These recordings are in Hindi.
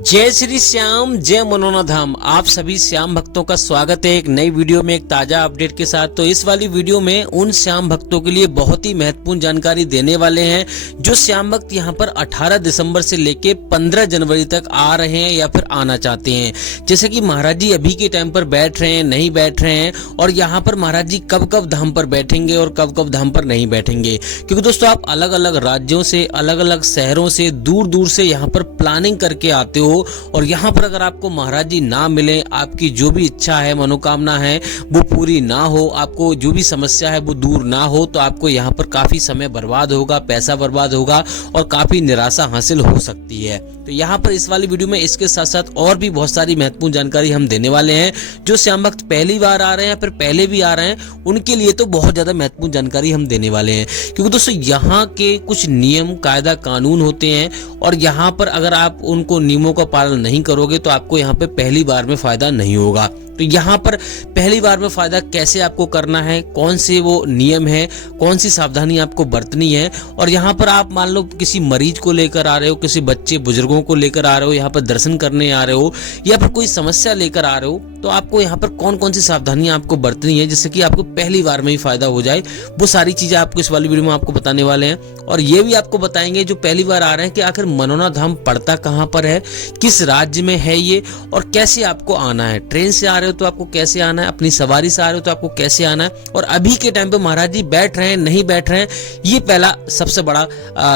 जय श्री श्याम, जय मनोना धाम। आप सभी श्याम भक्तों का स्वागत है एक नई वीडियो में एक ताजा अपडेट के साथ। तो इस वाली वीडियो में उन श्याम भक्तों के लिए बहुत ही महत्वपूर्ण जानकारी देने वाले हैं जो श्याम भक्त यहां पर 18 दिसंबर से लेके 15 जनवरी तक आ रहे हैं या फिर आना चाहते हैं। जैसे कि महाराज जी अभी के टाइम पर बैठ रहे हैं, नहीं बैठ रहे हैं, और यहाँ पर महाराज जी कब कब धाम पर बैठेंगे और कब कब धाम पर नहीं बैठेंगे। क्योंकि दोस्तों आप अलग अलग राज्यों से, अलग अलग शहरों से, दूर दूर से यहाँ पर प्लानिंग करके आते हो, और यहाँ पर अगर आपको महाराज जी ना मिले, आपकी जो भी इच्छा है, मनोकामना है वो पूरी ना हो, आपको जो भी समस्या है वो दूर ना हो, तो आपको यहाँ पर काफी समय बर्बाद होगा, पैसा बर्बाद होगा और काफी निराशा हासिल हो सकती है। तो यहाँ पर इस वाली वीडियो में इसके साथ साथ और भी बहुत सारी महत्वपूर्ण जानकारी हम देने वाले हैं। जो श्याम भक्त पहली बार आ रहे हैं, फिर पहले भी आ रहे हैं, उनके लिए तो बहुत ज्यादा महत्वपूर्ण जानकारी हम देने वाले हैं। क्योंकि दोस्तों यहाँ के कुछ नियम, कायदा, कानून होते हैं, और यहाँ पर अगर आप उनको नियमों का पालन नहीं करोगे तो आपको यहाँ पे पहली बार में फायदा नहीं होगा। तो यहाँ पर पहली बार में फायदा कैसे आपको करना है, कौन से वो नियम है, कौन सी सावधानी आपको बरतनी है, और यहाँ पर आप मान लो किसी मरीज को लेकर आ रहे हो, किसी बच्चे बुजुर्गों को लेकर आ रहे हो, यहाँ पर दर्शन करने आ रहे हो, या फिर कोई समस्या लेकर आ रहे हो, तो आपको यहाँ पर कौन कौन सी सावधानियां आपको बरतनी है जिससे कि आपको पहली बार में ही फायदा हो जाए। वो सारी चीजें आपको इस वाली वीडियो में आपको बताने वाले हैं। और ये भी आपको बताएंगे जो पहली बार आ रहे हैं कि आखिर मनोना धाम पड़ता कहाँ पर है, किस राज्य में है ये, और कैसे आपको आना है। ट्रेन से आ रहे हो तो आपको कैसे आना है, अपनी सवारी से आ रहे हो तो आपको कैसे आना है, और अभी के टाइम पे महाराज जी बैठ रहे हैं, नहीं बैठ रहे हैं, ये पहला सबसे बड़ा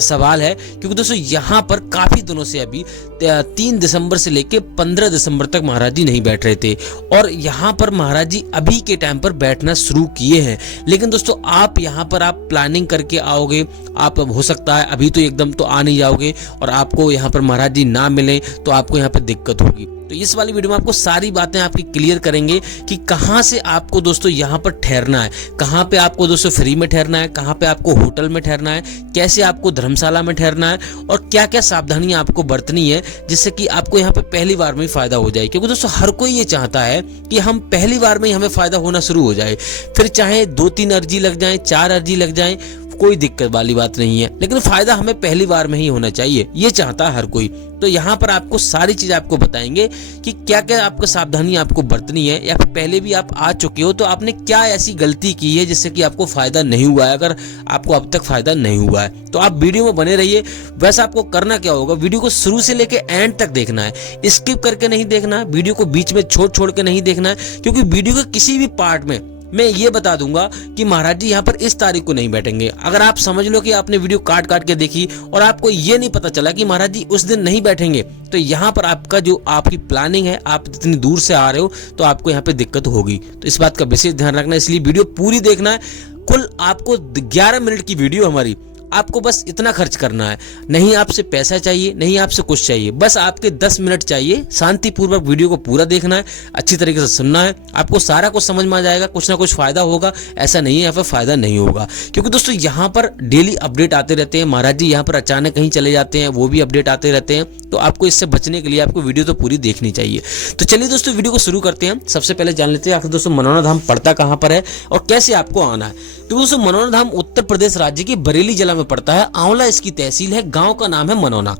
सवाल है। क्योंकि दोस्तों यहाँ पर काफी दिनों से अभी 3 दिसंबर से लेके 15 दिसंबर तक महाराज जी नहीं बैठ रहे थे, और यहाँ पर महाराज जी अभी के टाइम पर बैठना शुरू किए हैं। लेकिन दोस्तों आप यहाँ पर आप प्लानिंग करके आओगे, आप हो सकता है अभी तो एकदम तो आ नहीं जाओगे, और आपको यहाँ पर महाराज जी ना मिले तो आपको यहाँ पर दिक्कत होगी। तो इस वाली वीडियो में आपको सारी बातें आपकी क्लियर करेंगे कि कहाँ से आपको दोस्तों यहाँ पर ठहरना है, कहाँ पे आपको दोस्तों फ्री में ठहरना है, कहाँ पे आपको होटल में ठहरना है, कैसे आपको धर्मशाला में ठहरना है, और क्या क्या सावधानियां आपको बरतनी है जिससे कि आपको यहाँ पे पहली बार में फायदा हो जाए। क्योंकि दोस्तों हर कोई ये चाहता है कि हम पहली बार में ही हमें फायदा होना शुरू हो जाए, फिर चाहे 2-3 अर्जी लग जाए, 4 अर्जी लग जाए, कोई दिक्कत वाली बात नहीं है, लेकिन फायदा हमें पहली बार में ही होना चाहिए, ये चाहता है हर कोई। तो यहाँ पर आपको सारी चीज आपको बताएंगे कि क्या क्या आपको सावधानी आपको बरतनी है, या फिर पहले भी आप आ चुके हो तो आपने क्या ऐसी गलती की है जिससे कि आपको फायदा नहीं हुआ है। अगर आपको अब तक फायदा नहीं हुआ है तो आप वीडियो में बने रहिए। वैसे आपको करना क्या होगा, वीडियो को शुरू से लेके एंड तक देखना है, स्किप करके नहीं देखना है, वीडियो को बीच में छोड़ के नहीं देखना है। क्योंकि वीडियो के किसी भी पार्ट में मैं ये बता दूंगा कि महाराज जी यहाँ पर इस तारीख को नहीं बैठेंगे। अगर आप समझ लो कि आपने वीडियो काट के देखी और आपको ये नहीं पता चला कि महाराज जी उस दिन नहीं बैठेंगे, तो यहाँ पर आपका जो आपकी प्लानिंग है, आप इतनी दूर से आ रहे हो तो आपको यहाँ पे दिक्कत होगी। तो इस बात का विशेष ध्यान रखना, इसलिए वीडियो पूरी देखना है। कुल आपको 11 मिनट की वीडियो हमारी, आपको बस इतना खर्च करना है। नहीं आपसे पैसा चाहिए, नहीं आपसे कुछ चाहिए, बस आपके 10 मिनट चाहिए। शांतिपूर्वक वीडियो को पूरा देखना है, अच्छी तरीके से सुनना है, आपको सारा कुछ समझ में आ जाएगा, कुछ ना कुछ फायदा होगा। ऐसा नहीं है यहाँ पर फायदा नहीं होगा, क्योंकि दोस्तों यहाँ पर डेली अपडेट आते रहते हैं। महाराज जी यहाँ पर अचानक कहीं चले जाते हैं, वो भी अपडेट आते रहते हैं। तो आपको इससे बचने के लिए आपको वीडियो तो पूरी देखनी चाहिए। तो चलिए दोस्तों वीडियो को शुरू करते हैं। सबसे पहले जान लेते हैं आखिर दोस्तों मनोना धाम पड़ता कहाँ पर है और कैसे आपको आना है। तो दोस्तों मनोना धाम उत्तर प्रदेश राज्य के बरेली जिला में पड़ता है। आंवला इसकी तहसील है, गांव का नाम है मनोना।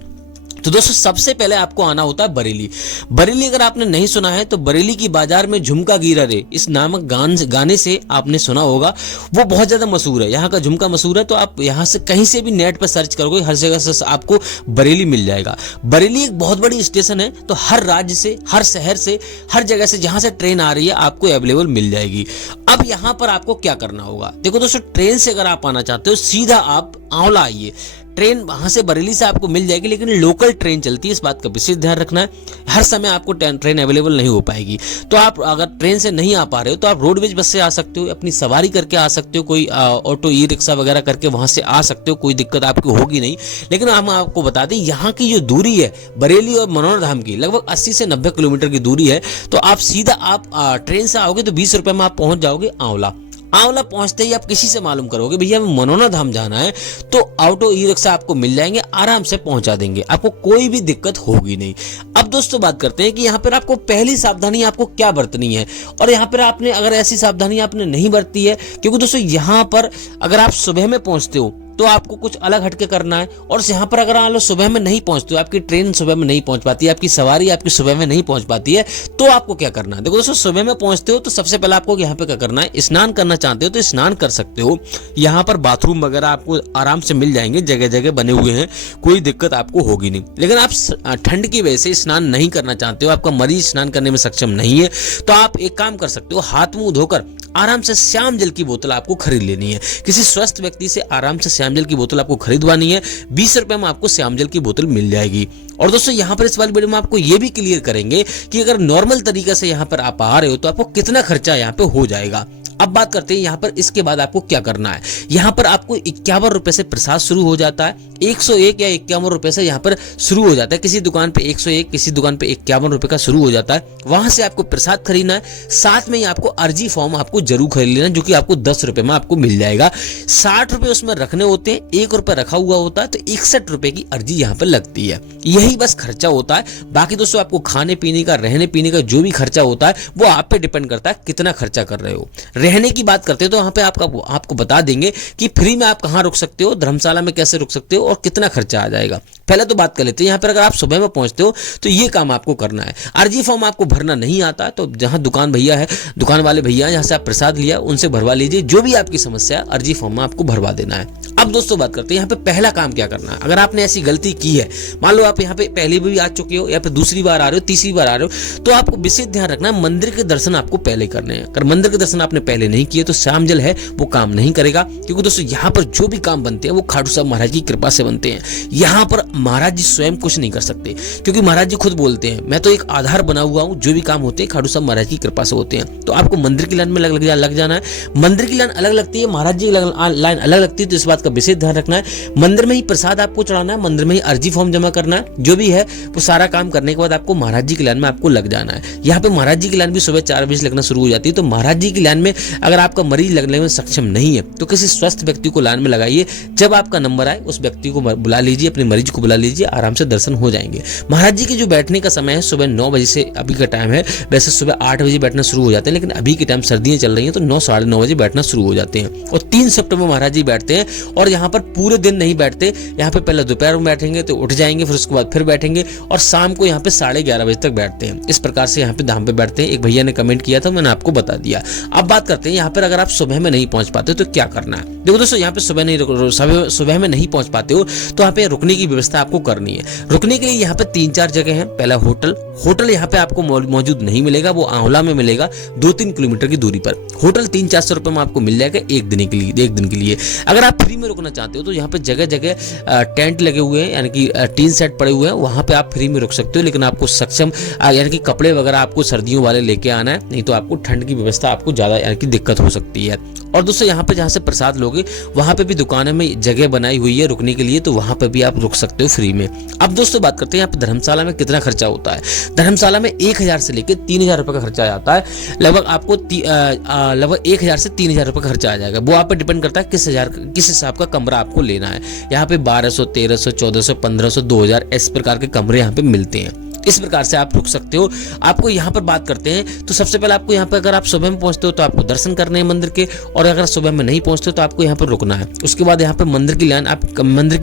तो दोस्तों सबसे पहले आपको आना होता है बरेली। बरेली अगर आपने नहीं सुना है तो बरेली की बाजार में झुमका गिरा रे इस नामक गाने से आपने सुना होगा, वो बहुत ज्यादा मशहूर है, यहाँ का झुमका मशहूर है। तो आप यहाँ से कहीं से भी नेट पर सर्च करोगे, हर जगह से आपको बरेली मिल जाएगा। बरेली एक बहुत बड़ी स्टेशन है, तो हर राज्य से, हर शहर से, हर जगह से जहां से ट्रेन आ रही है आपको अवेलेबल मिल जाएगी। अब यहाँ पर आपको क्या करना होगा, देखो दोस्तों ट्रेन से अगर आप आना चाहते हो सीधा आप आंवला आइए। ट्रेन वहां से बरेली से आपको मिल जाएगी, लेकिन लोकल ट्रेन चलती है, इस बात का विशेष ध्यान रखना है। हर समय आपको ट्रेन अवेलेबल नहीं हो पाएगी। तो आप अगर ट्रेन से नहीं आ पा रहे हो तो आप रोडवेज बस से आ सकते हो, अपनी सवारी करके आ सकते हो, कोई ऑटो, ई रिक्शा वगैरह करके वहां से आ सकते हो, कोई दिक्कत आपको होगी नहीं। लेकिन हम आपको बता दें यहाँ की जो दूरी है बरेली और मनोना धाम की लगभग 80 से 90 किलोमीटर की दूरी है। तो आप सीधा आप ट्रेन से आओगे तो 20 रुपए में आप पहुंच जाओगे आंवला। आंवला पहुंचते ही आप किसी से मालूम करोगे भैया हमें मनोना धाम जाना है, तो ऑटो, ई रिक्शा आपको मिल जाएंगे, आराम से पहुंचा देंगे, आपको कोई भी दिक्कत होगी नहीं। अब दोस्तों बात करते हैं कि यहाँ पर आपको पहली सावधानी आपको क्या बरतनी है, और यहाँ पर आपने अगर ऐसी सावधानी आपने नहीं बरती है, क्योंकि दोस्तों यहाँ पर अगर आप सुबह में पहुंचते हो तो आपको कुछ अलग हटके करना है। और यहाँ पर अगर आप सुबह में नहीं पहुंचते हो, आपकी ट्रेन सुबह में नहीं पहुंच पाती है, आपकी सवारी आपकी सुबह में नहीं पहुंच पाती है, तो आपको क्या करना है। देखो दोस्तों, सुबह में पहुंचते हो तो सबसे पहले आपको यहाँ पे क्या करना है, स्नान करना चाहते हो तो स्नान कर सकते हो। यहाँ पर बाथरूम वगैरह आपको आराम से मिल जाएंगे, जगह जगह बने हुए हैं, कोई दिक्कत आपको होगी नहीं। लेकिन आप ठंड की वजह से स्नान नहीं करना चाहते हो, आपका मरीज स्नान करने में सक्षम नहीं है, तो आप एक काम कर सकते हो, हाथ मुंह धोकर आराम से श्याम जल की बोतल आपको खरीद लेनी है। किसी स्वस्थ व्यक्ति से आराम से श्याम जल की बोतल आपको खरीदवानी है। 20 रुपए में आपको श्याम जल की बोतल मिल जाएगी। और दोस्तों, यहाँ पर इस वाली वीडियो में आपको ये भी क्लियर करेंगे कि अगर नॉर्मल तरीके से यहाँ पर आप आ रहे हो तो आपको कितना खर्चा यहाँ पे हो जाएगा। अब बात करते हैं यहाँ पर इसके बाद आपको क्या करना है। यहाँ पर आपको 51 रुपए से प्रसाद शुरू हो जाता है। 101 या 51 रुपए से यहाँ पर शुरू हो जाता है। किसी दुकान पे 101, किसी दुकान पे 51 रुपए का शुरू हो जाता है। वहां से आपको प्रसाद खरीदना है। साथ में ही आपको अर्जी फॉर्म आपको जरूर खरीद लेना, जो कि आपको 10 रुपए में आपको मिल जाएगा। 60 रुपए उसमें रखने होते हैं, 1 रुपए रखा हुआ होता है, तो 61 रुपए की अर्जी यहाँ पर लगती है। यही बस खर्चा होता है। बाकी दोस्तों, आपको खाने पीने का, रहने पीने का जो भी खर्चा होता है वो आप पे डिपेंड करता है कितना खर्चा कर रहे हो। रहने की बात करते हो तो यहाँ पे आपको बता देंगे कि फ्री में आप कहाँ रुक सकते हो, धर्मशाला में कैसे रुक सकते हो और कितना खर्चा आ जाएगा। पहले तो बात कर लेते हैं, यहाँ पर अगर आप सुबह में पहुंचते हो तो ये काम आपको करना है। अर्जी फॉर्म आपको भरना नहीं आता तो जहां दुकान भैया है, दुकान वाले भैया जहां से आप प्रसाद लिया उनसे भरवा लीजिए। जो भी आपकी समस्या है अर्जी फॉर्म में आपको भरवा देना है। अब दोस्तों बात करते हैं यहाँ पे पहला काम क्या करना है। अगर आपने ऐसी गलती की है, मान लो आप यहाँ पे पहले भी आ चुके हो या फिर दूसरी बार आ रहे हो, तीसरी बार आ रहे हो, तो आपको विशेष ध्यान रखना है, मंदिर के दर्शन आपको पहले करने हैं। अगर मंदिर के दर्शन आपने पहले नहीं किए तो श्याम जल है वो काम नहीं करेगा। क्योंकि दोस्तों, यहाँ पर जो भी काम बनते हैं वो खाटू साहब महाराज की कृपा से बनते हैं। यहाँ पर महाराज जी स्वयं कुछ नहीं कर सकते, क्योंकि महाराज जी खुद बोलते हैं, मैं तो एक आधार बना हुआ हूँ, जो भी काम होते हैं खाटू साहब महाराज की कृपा से होते हैं। तो आपको मंदिर की लाइन में लग जाना है। मंदिर की लाइन अलग लगती है, महाराज जी की लाइन अलग लगती है, तो इस बात का विशेष ध्यान रखना है। मंदिर में ही प्रसाद आपको चढ़ाना है, मंदिर में ही अर्जी फॉर्म जमा करना है। जो भी है वो सारा काम करने के बाद आपको महाराज जी की लाइन में आपको लग जाना है। यहाँ पे महाराज जी की लाइन भी सुबह 4 बजे लगना शुरू हो जाती है। तो महाराज जी की लाइन में अगर आपका मरीज लगने में सक्षम नहीं है तो किसी स्वस्थ व्यक्ति को लाइन में लगाइए। जब आपका नंबर आए उस व्यक्ति को बुला लीजिए, अपने मरीज को बुला लीजिए, आराम से दर्शन हो जाएंगे। महाराज जी के जो बैठने का समय है सुबह 9 बजे से, अभी का टाइम है, वैसे सुबह 8 बजे बैठना शुरू हो जाते हैं, लेकिन अभी के टाइम सर्दियां चल रही हैं तो 9 साढ़े 9 बजे बैठना शुरू हो जाते हैं। और 3 शिफ्ट में महाराज जी बैठते हैं। और यहाँ पर पूरे दिन नहीं बैठते, यहाँ पे पहले दोपहर में बैठेंगे तो उठ जाएंगे, फिर उसके बाद फिर बैठेंगे और शाम को यहाँ पे 11:30 बजे तक बैठते हैं। इस प्रकार से यहाँ पे धाम पे बैठते हैं। एक भैया ने कमेंट किया था, मैंने आपको बता दिया। अब बात करते हैं यहाँ पर अगर आप सुबह में नहीं पहुंच पाते तो क्या करना है। देखो दोस्तों, यहाँ पे सुबह में नहीं पहुंच पाते हो तो यहाँ पे रुकने की व्यवस्था आपको करनी है। रुकने के लिए यहाँ पे 3-4 जगह हैं। पहला होटल यहाँ पे आपको मौजूद नहीं मिलेगा, वो आंवला में मिलेगा 2-3 किलोमीटर की दूरी पर। होटल 300-400 रुपए में आपको मिल जाएगा एक दिन के लिए। अगर आप फ्री में रुकना चाहते हो तो यहाँ पे जगह जगह टेंट लगे हुए हैं, यानी कि टीन सेट पड़े हुए हैं, वहां पे आप फ्री में रुक सकते हो। लेकिन आपको सक्षम यानी कि कपड़े वगैरह आपको सर्दियों वाले लेके आना है, नहीं तो आपको ठंड की व्यवस्था आपको ज्यादा यानी कि दिक्कत हो सकती है। और दोस्तों, यहाँ पे जहाँ से प्रसाद लोगे वहां पे भी दुकानों में जगह बनाई हुई है रुकने के लिए, तो वहां पे भी आप रुक सकते हो फ्री में। अब दोस्तों बात करते हैं यहाँ पे धर्मशाला में कितना खर्चा होता है। धर्मशाला में 1000 से लेकर 3000 रुपए का खर्चा आता है। लगभग आपको लगभग 1000 से 3000 रुपए का खर्चा आ जाएगा। वो आप पे डिपेंड करता है किस हिसाब का कमरा आपको लेना है। यहाँ पे 1200, 1300, 1400, 1500, 2000 इस प्रकार के कमरे यहाँ पे मिलते हैं। इस प्रकार से आप रुक सकते हो। आपको यहाँ पर बात करते हैं तो सबसे पहले आपको यहाँ पर अगर आप सुबह में पहुंचते हो तो आपको दर्शन करने हैं मंदिर के, और अगर सुबह में नहीं पहुंचते हो तो आपको यहाँ पर रुकना है। उसके बाद यहाँ पर मंदिर की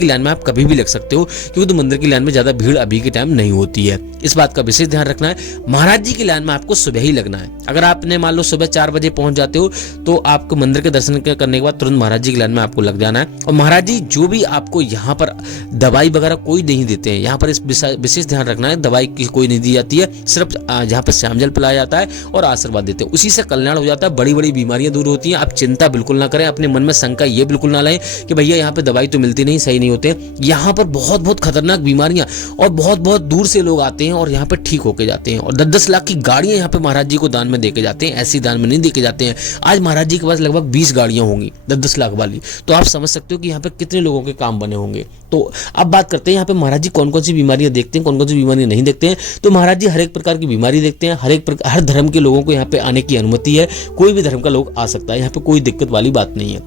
लाइन में आप कभी भी लग सकते हो, क्योंकि तो मंदिर की लाइन में ज्यादा भीड़ अभी के टाइम नहीं होती है। इस बात का विशेष ध्यान रखना है। महाराज जी की लाइन में आपको सुबह ही लगना है। अगर आपने मान लो सुबह 4 बजे पहुंच जाते हो तो आपको मंदिर के दर्शन करने के बाद तुरंत महाराज जी की लाइन में आपको लग जाना है। और महाराज जी जो भी आपको यहाँ पर दवाई वगैरह कोई नहीं देते हैं। यहाँ पर इस विशेष ध्यान रखना है, दवाई कोई नहीं दी जाती है, सिर्फ जहाँ पर श्याम जल पिलाया जाता है और आशीर्वाद देते हैं, उसी से कल्याण हो जाता है। बड़ी बड़ी बीमारियां दूर होती हैं। आप चिंता बिल्कुल ना करें, अपने मन में शंका ये बिल्कुल ना लाएं कि भैया यहाँ पे दवाई तो मिलती नहीं, सही नहीं होते। यहाँ पर बहुत बहुत खतरनाक बीमारियां और बहुत बहुत दूर से लोग आते हैं और यहाँ पे ठीक होके जाते हैं। और 10-10 लाख की गाड़ियां यहाँ पे महाराज जी को दान में देके जाते हैं, ऐसी दान में नहीं देके जाते हैं। आज महाराज जी के पास लगभग 20 गाड़ियां होंगी 10-10 लाख वाली, तो आप समझ सकते हो कि यहाँ पे कितने लोगों के काम बने होंगे। तो अब बात करते हैं यहाँ पे महाराज जी कौन कौन सी बीमारियां देखते हैं, कौन कौन सी बीमारियां नहीं देखते हैं। तो महाराज जी हर एक प्रकार की बीमारी देखते हैं। हर धर्म के लोगों को यहाँ पे आने की अनुमति है। कोई भी धर्म का लोग आ सकता है, यहाँ पे कोई दिक्कत वाली बात नहीं है।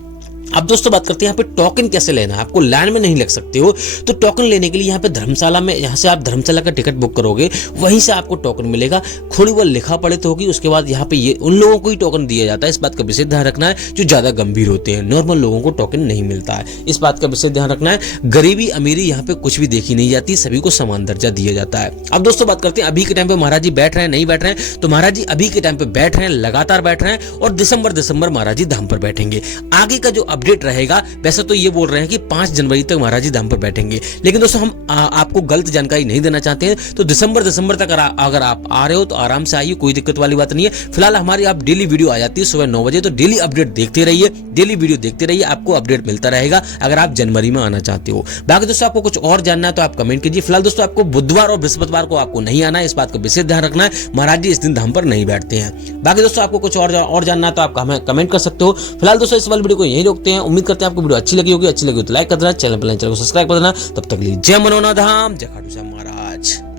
अब दोस्तों बात करते हैं यहाँ पे टोकन कैसे लेना है। आपको लाइन में नहीं लग सकते हो, तो टोकन लेने के लिए यहाँ पे धर्मशाला में, यहाँ से आप धर्मशाला का टिकट बुक करोगे, वहीं से आपको टोकन मिलेगा। थोड़ी बहुत लिखा पड़े तो होगी। उसके बाद यहाँ पे ये उन लोगों को ही टोकन दिया जाता है, इस बात का विशेष ध्यान रखना है, जो ज्यादा गंभीर होते हैं। नॉर्मल लोगों को टोकन नहीं मिलता है, इस बात का विशेष ध्यान रखना है। गरीबी अमीरी यहाँ पे कुछ भी देखी नहीं जाती, सभी को समान दर्जा दिया जाता है। अब दोस्तों बात करते हैं अभी के टाइम पे महाराज जी बैठ रहे हैं नहीं बैठ रहे हैं, तो महाराज जी अभी के टाइम पे बैठ रहे हैं, लगातार बैठ रहे हैं, और दिसंबर महाराज जी धाम पर बैठेंगे। आगे का जो अपडेट रहेगा, वैसे तो ये बोल रहे हैं कि 5 जनवरी तक महाराज जी धाम पर बैठेंगे, लेकिन दोस्तों हम आपको गलत जानकारी नहीं देना चाहते हैं। तो दिसंबर तक अगर आप आ रहे हो तो आराम से आइए, कोई दिक्कत वाली बात नहीं है। फिलहाल हमारी आप डेली वीडियो आ जाती है सुबह 9 बजे, तो डेली अपडेट देखते रहिए, डेली वीडियो देखते रहिए, आपको अपडेट मिलता रहेगा अगर आप जनवरी में आना चाहते हो। बाकी दोस्तों आपको कुछ और जानना है तो आप कमेंट कीजिए। फिलहाल दोस्तों आपको बुधवार और बृहस्पतिवार को आपको नहीं आना है, इस बात का विशेष ध्यान रखना है। महाराज जी इस दिन धाम पर नहीं बैठते हैं। बाकी दोस्तों आपको कुछ और जानना है तो आप हमें कमेंट कर सकते हो। फिलहाल दोस्तों इस वाली वीडियो को यही रोकते हैं। उम्मीद करते हैं आपको वीडियो अच्छी लगी होगी तो लाइक कर देना, चैनल को सब्सक्राइब कर देना। तब तक के लिए जय मनोनाधाम, जय खाटू श्याम।